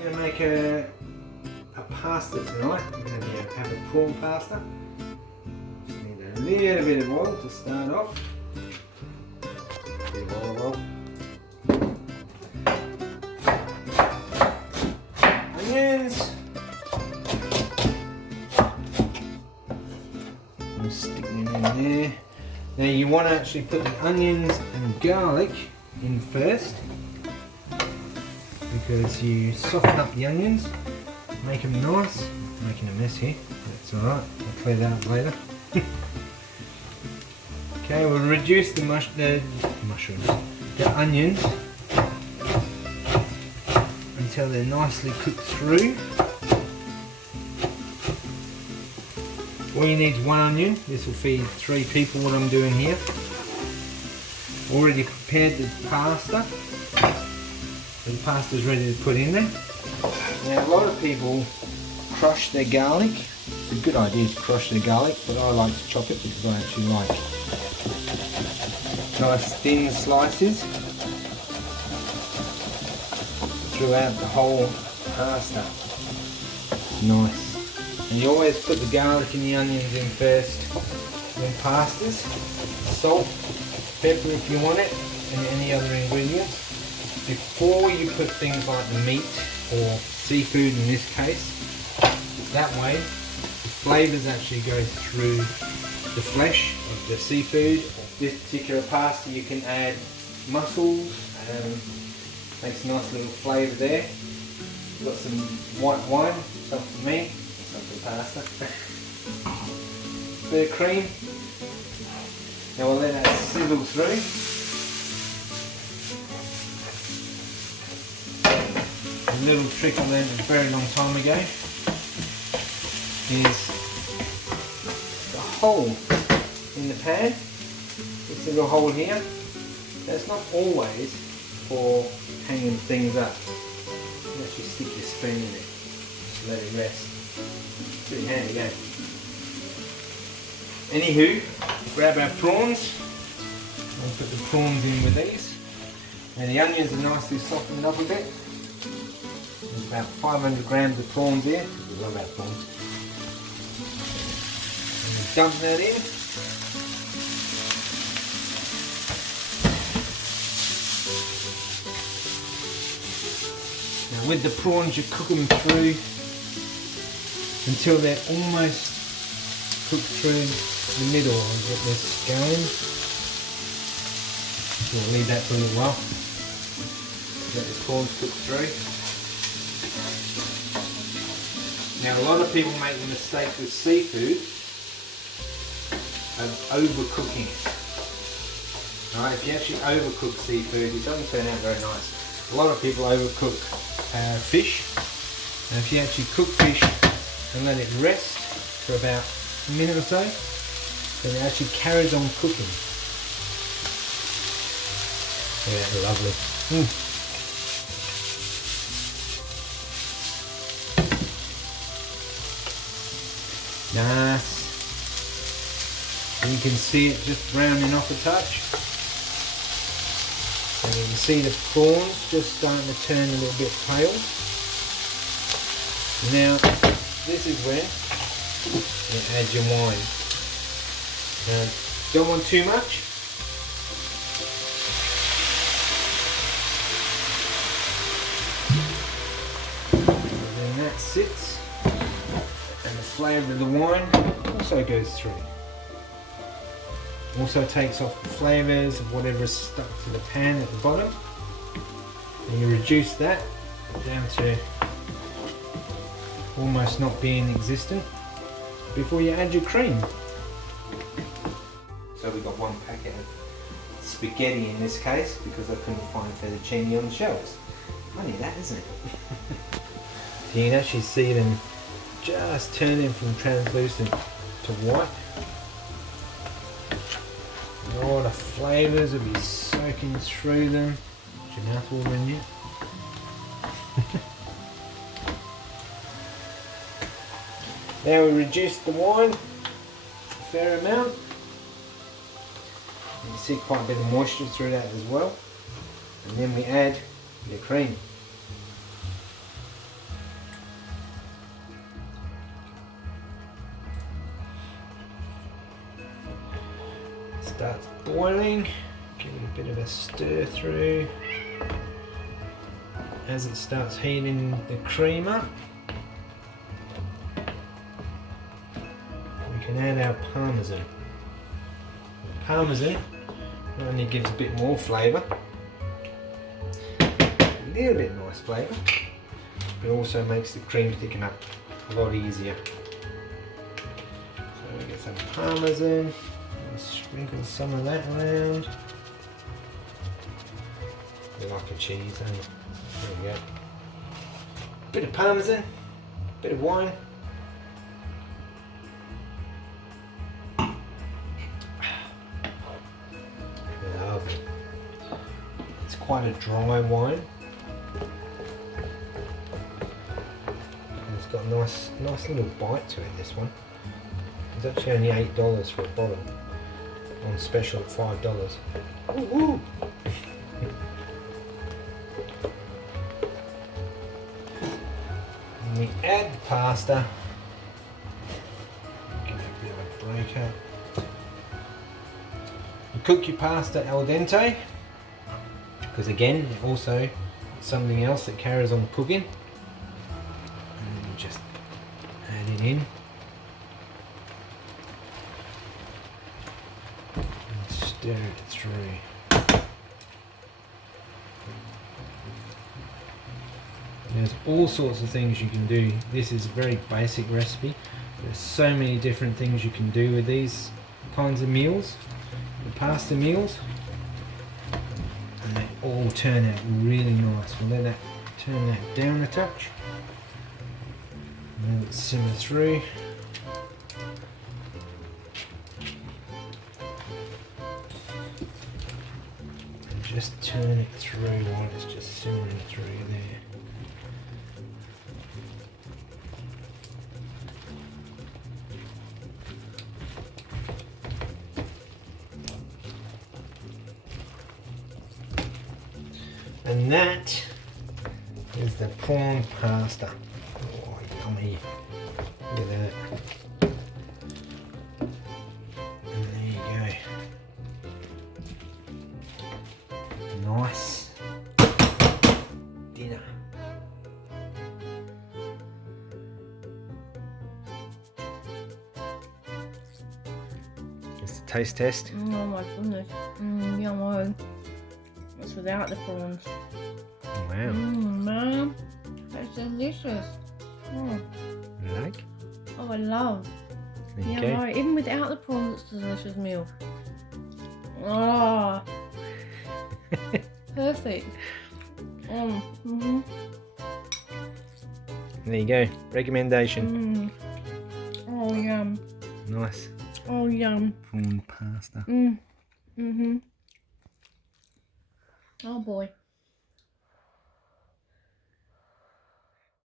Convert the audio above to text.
I'm going to make a pasta tonight. I'm going to have a prawn pasta. Just need a little bit of oil to start off. A bit of oil. Onions. I'm sticking them in there. Now you want to actually put the onions and garlic in first, because you soften up the onions, make them nice. I'm making a mess here, that's alright, I'll clear that up later. Okay, we'll reduce the mushrooms, the onions, until they're nicely cooked through. All you need is one onion. This will feed 3 people, what I'm doing here. Already prepared the pasta. So the pasta is ready to put in there. Now a lot of people crush their garlic. It's a good idea to crush their garlic, but I like to chop it because I actually like nice thin slices throughout the whole pasta. Nice. And you always put the garlic and the onions in first in pastas. Salt, pepper if you want it, and any other ingredients. Before you put things like the meat or seafood in this case. That way the flavours actually go through the flesh of the seafood. This particular pasta you can add mussels, makes a nice little flavour there. We've got some white wine, some for me. Something pasta. Bit of cream. Now we'll let that sizzle through. A little trick I learned a very long time ago is the hole in the pan. This little hole here. That's not always for hanging things up. You actually stick your spoon in it. Just let it rest. Pretty handy, yeah. Anywho, grab our prawns. We'll put the prawns in with these. And the onions are nicely softened up a bit. There's about 500 grams of prawns here. We love our prawns. And dump that in. Now with the prawns you cook them through until they're almost cooked through the middle. I'll get this going. We'll leave that for a little while. Let the prawns cook through. Now a lot of people make the mistake with seafood of overcooking it. Alright, if you actually overcook seafood, it doesn't turn out very nice. A lot of people overcook fish. And if you actually cook fish and let it rest for about a minute or so, then it actually carries on cooking. Yeah, lovely. Nice. You can see it just browning off a touch. And you can see the prawns just starting to turn a little bit pale. Now, this is when you add your wine. Now, don't want too much. And then that sits, and the flavour of the wine also goes through. Also takes off the flavours of whatever is stuck to the pan at the bottom. And you reduce that down to almost not being existent before you add your cream. So we've got one packet of spaghetti in this case because I couldn't find fettuccine on the shelves. Funny that, isn't it? You can actually see them just turning from translucent to white. And all the flavours will be soaking through them. Is your mouth watering yet? Now we reduced the wine a fair amount. You can see quite a bit of moisture through that as well. And then we add the cream. bit of stir through. As it starts heating the cream up, we can add our parmesan. Parmesan not only gives a bit more flavour, a little bit nice flavour, but also makes the cream thicken up a lot easier. So we get some parmesan, and sprinkle some of that around. We like a cheese, don't we? There we go. Bit of parmesan, bit of wine. Lovely. It's quite a dry wine. And it's got a nice little bite to it, this one. It's actually only $8 for a bottle. On special at $5. Ooh. We add the pasta, give it a bit of a break up. You cook your pasta al dente, because again, also something else that carries on cooking. And then you just add it in. And stir it through. There's all sorts of things you can do. This is a very basic recipe. There's so many different things you can do with these kinds of meals, the pasta meals, and they all turn out really nice. We'll let that turn that down a touch, and let it simmer through. And just turn it through while it's just simmering through there. And that is the prawn pasta. Oh, yummy. Look at that. And there you go. Nice dinner. Just a taste test. Oh my goodness. Yummo. It's without the prawns. Wow. Man, that's delicious. Oh. You like? Oh, I love. There you Yummo. go. Even without the prawns, it's a delicious meal. Oh. Perfect. There you go. Recommendation. Oh, yum. Nice. Oh, yum. Prawn pasta. Oh boy.